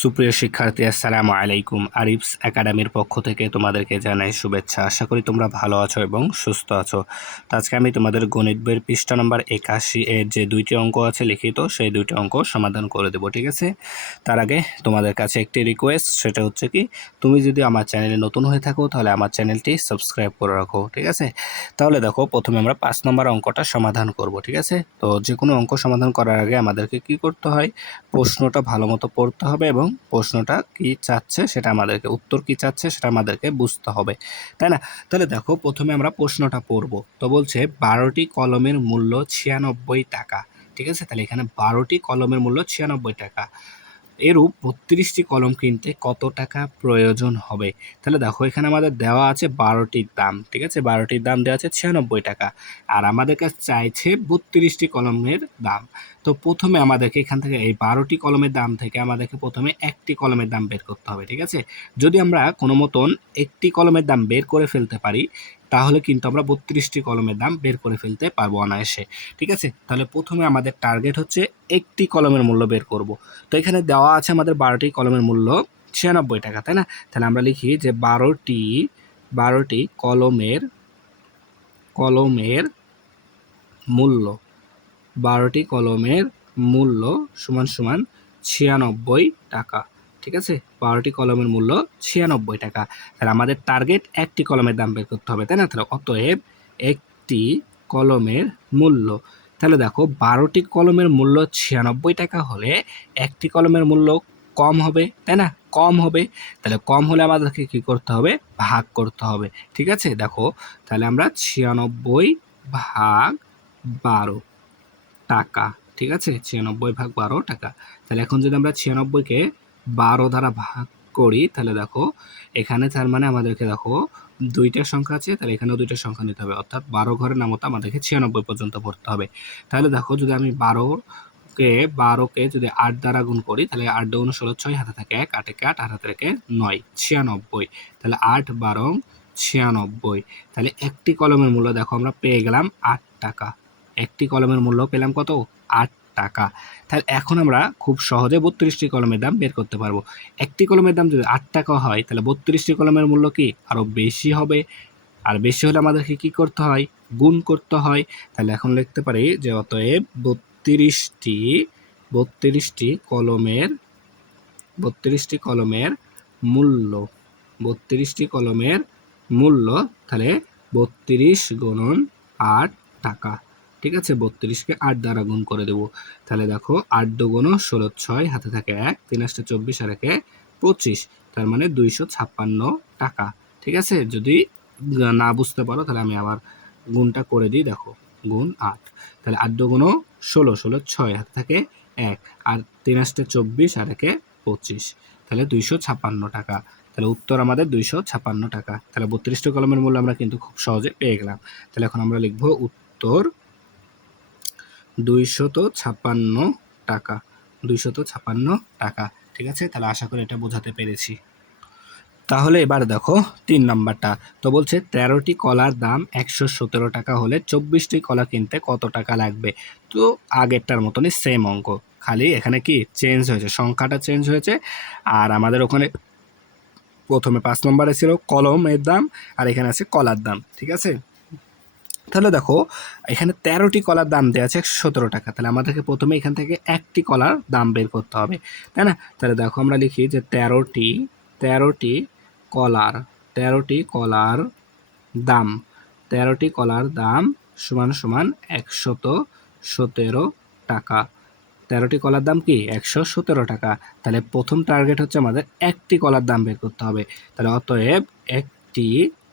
সুপ্রিয় শিক্ষার্থী, আসসালামু আলাইকুম। আরিফস একাডেমির পক্ষ থেকে তোমাদেরকে জানাই শুভেচ্ছা। আশা করি তোমরা ভালো আছো এবং সুস্থ আছো। তো আজকে আমি তোমাদের গণিত বইয়ের পৃষ্ঠা নম্বর 81 এর যে দুইটি অঙ্ক আছে লিখিত, সেই দুইটি অঙ্ক সমাধান করে দেবো, ঠিক আছে? তার আগে তোমাদের কাছে একটি রিকোয়েস্ট, সেটা হচ্ছে কি, তুমি যদি আমার চ্যানেলে নতুন হয়ে থাকো তাহলে আমার চ্যানেলটি সাবস্ক্রাইব করে রাখো, ঠিক আছে? তাহলে দেখো, প্রথমে আমরা 5 নম্বর অঙ্কটা সমাধান করব, ঠিক আছে? তো যে কোনো অঙ্ক সমাধান করার আগে আমাদেরকে কি করতে হয়, প্রশ্নটা ভালো মতো পড়তে হবে এবং প্রশ্নটা কি চাচ্ছে সেটা আমাদেরকে, উত্তর কি চাচ্ছে সেটা আমাদেরকে বুঝতে হবে, তাই না? তাহলে দেখো, প্রথমে আমরা প্রশ্নটা পড়ব। তো বলছে 12টি কলমের মূল্য 96 টাকা, ঠিক আছে? তাহলে এখানে 12টি কলমের মূল্য 96 টাকা, এরূপ 32টি কলম কিনতে কত টাকা প্রয়োজন হবে? তাহলে দেখো, এখানে আমাদের দেওয়া আছে 12টির দাম, ঠিক আছে? 12টির দাম দেওয়া আছে 96 টাকা, আর আমাদের কাছে চাইছে 32টি কলমের দাম। তো প্রথমে আমাদেরকে এখান থেকে এই 12টি কলমের দাম থেকে আমাদেরকে প্রথমে একটি কলমের দাম বের করতে হবে, ঠিক আছে? যদি আমরা কোনো মতন একটি কলমের দাম বের করে ফেলতে পারি, তাহলে কিন্তু আমরা 32টি কলমের দাম বের করে ফেলতে পারবো অনায়াসে, ঠিক আছে? তাহলে প্রথমে আমাদের টার্গেট হচ্ছে একটি কলমের মূল্য বের করব। তো এখানে দেওয়া আছে আমাদের 12টি কলমের মূল্য 96 টাকা, তাই না? তাহলে আমরা লিখি যে 12টি কলমের মূল্য, 12টি কলমের মূল্য সমান সমান 96 টাকা, ঠিক আছে? 12টি কলমের মূল্য 96 টাকা। তাহলে আমাদের টার্গেট একটি কলমের দাম বের করতে হবে, তাই না? তাহলে অতএব একটি কলমের মূল্য, তাহলে দেখো 12টি কলমের মূল্য 96 টাকা হলে একটি কলমের মূল্য কম হবে, তাই না? কম হবে। তাহলে কম হলে আমাদেরকে কি করতে হবে, ভাগ করতে হবে, ঠিক আছে? দেখো, তাহলে আমরা 96 ভাগ 12 টাকা, ঠিক আছে? 96 ভাগ 12 টাকা। তাহলে এখন যদি আমরা 96কে 12 দ্বারা ভাগ করি, তাহলে দেখো এখানে, তার মানে আমাদেরকে দেখো দুইটা সংখ্যা আছে, তাহলে এখানেও দুইটা সংখ্যা নিতে হবে, অর্থাৎ 12 ঘরের নামতা আমাদেরকে 96 পর্যন্ত পড়তে হবে। তাহলে দেখো, যদি আমি 12কে যদি 8 দ্বারা গুণ করি, তাহলে 8 দুগুণ 16, 6 হাতে থাকে 1, 8 একে 8, আর হাতে থাকে 9, 96। তাহলে 8 12 96। তাহলে একটি কলমের মূল্য দেখো আমরা পেয়ে গেলাম 8 টাকা। একটি কলমের মূল্য পেলাম কত? 8 টাকা। তাহলে এখন আমরা খুব সহজে 32টি কলমের দাম বের করতে পারবো। একটি কলমের দাম যদি 8 টাকা হয়, তাহলে 32টি কলমের মূল্য কি আরো বেশি হবে, আর বেশি হলে আমাদেরকে কি করতে হয়, গুণ করতে হয়। তাহলে এখন লিখতে পারি যে অতএব 32টি কলমের মূল্য, 32টি কলমের মূল্য, তাহলে 32 গুণন 8 টাকা, ঠিক আছে? 32কে 8 দ্বারা গুণ করে দেব। তাহলে দেখো, 8 দুগুণ 16, 6 হাতে থাকে 1, 3 8 24, আর 1 25, তার মানে 256 টাকা, ঠিক আছে? যদি না বুঝতে পারো তাহলে আমি আবার গুণটা করে দিই, দেখো, গুণ 8। তাহলে 8 দুগুণ 16, 16 6 হাতে থাকে 1, আর 3 8 24, আর 1 25, তাহলে 256 টাকা। তাহলে উত্তর আমাদের 256 টাকা। তাহলে 32টি কলমের মূল্য আমরা কিন্তু খুব সহজে পেয়ে গেলাম। তাহলে এখন আমরা লিখব উত্তর 256 টাকা, 256 টাকা, ঠিক আছে? তাহলে আশা করি এটা বোঝাতে পেরেছি। তাহলে এবার দেখো 3 নাম্বারটা। তো বলছে 13টি কলার দাম 117 টাকা হলে 24টি কলা কিনতে কত টাকা লাগবে? তো আগেরটার মতনই সেম অঙ্ক, খালি এখানে কি চেঞ্জ হয়েছে, সংখ্যাটা চেঞ্জ হয়েছে। আর আমাদের ওখানে প্রথমে 5 নম্বরে ছিল কলমের দাম, আর এখানে আছে কলার দাম, ঠিক আছে? তাহলে দেখো, এখানে 13টি কলার দাম দেওয়া আছে 117 টাকা। তাহলে আমাদেরকে প্রথমে এখান থেকে একটি কলার দাম বের করতে হবে, তাই না? তাহলে দেখো, আমরা লিখি যে 13টি কলার 13টি কলার দাম 13টি কলার দাম সমান সমান 117 টাকা। 13টি কলার দাম কি 117 টাকা। তাহলে প্রথম টার্গেট হচ্ছে আমাদের একটি কলার দাম বের করতে হবে। তাহলে অতএব একটি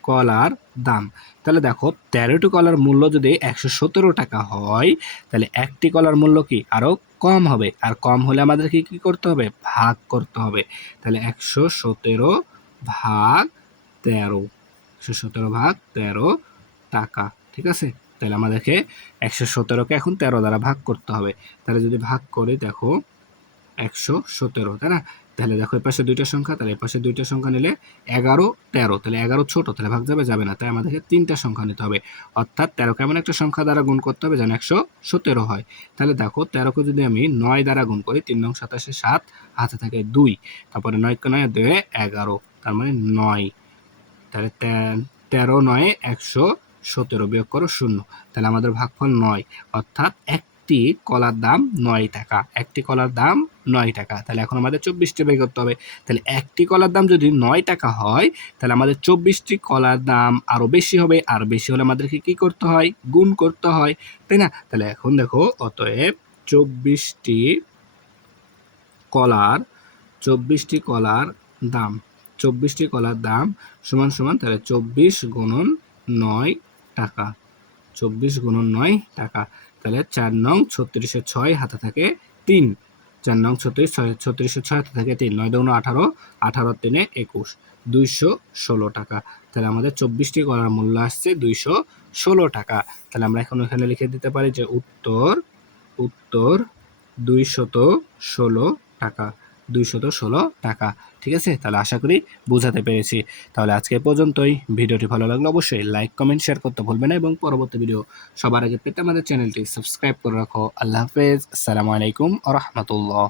কলার দাম, তাহলে দেখো 13টি কলার মূল্য যদি 117 টাকা হয়, তাহলে একটি কলার মূল্য কি আরও কম হবে, আর কম হলে আমাদেরকে কি করতে হবে, ভাগ করতে হবে। তাহলে 117 ভাগ 13, 117 ভাগ 13 টাকা, ঠিক আছে? তাহলে আমাদেরকে 117কে এখন 13 দ্বারা ভাগ করতে হবে। তাহলে যদি ভাগ করি, দেখো 117, তাই না? তাহলে দেখো এই পাশে দুইটা সংখ্যা, তাহলে এই পাশে দুইটা সংখ্যা নিলে 11, 13, তাহলে 11 ছোট, তাহলে ভাগ যাবে না, তাই আমাদেরকে তিনটা সংখ্যা নিতে হবে। অর্থাৎ 13 কেমন একটা সংখ্যা দ্বারা গুণ করতে হবে যেন 117 হয়। তাহলে দেখো 13কে যদি আমি 9 দ্বারা গুণ করি, 3 নং 27 7, হাতে থাকে 2, তারপরে 9 কে 9 2 11, তার মানে 9। তাহলে 13 9 117 বিয়োগ করো 0, তাহলে আমাদের ভাগফল 9, অর্থাৎ একটি কলার দাম 9 টাকা, একটি কলার দাম 9 টাকা। তাহলে এখন আমাদের 24টি বের করতে হবে। তাহলে একটি কলার দাম যদি 9 টাকা হয়, তাহলে আমাদের 24টি কলার দাম আরও বেশি হবে, আর বেশি হলে আমাদেরকে কি করতে হয়? গুণ করতে হয়, তাই না? তাহলে এখন দেখো, অতএব 24টি কলার 24টি কলার দাম 24টি কলার দাম সমান সমান, তাহলে 24 গুণন 9 টাকা, 24 গুণন 9 টাকা। তাহলে 4 নং 36 6 হাতে থাকে 3, 4 নং 36 6 হাতে থাকে 3, 9 দুগুণ 18, 18 3 21, 216 টাকা। তাহলে আমাদের 24টি কলার মূল্য আসছে 216 টাকা। তাহলে আমরা এখন এখানে লিখে দিতে পারি যে উত্তর 216 টাকা, 216 টাকা। ঠিক আছে, তাহলে আশা করি বোঝাতে পেরেছি। তাহলে আজকে পর্যন্তই। ভিডিওটি ভালো লাগলে অবশ্যই লাইক কমেন্ট শেয়ার করতে ভুলবেন না, এবং পরবর্তী ভিডিও সবার আগে পেতে আমাদের চ্যানেলটি সাবস্ক্রাইব করে রাখো। আল্লাহ হাফেজ, আসসালামু আলাইকুম ওয়া রাহমাতুল্লাহ।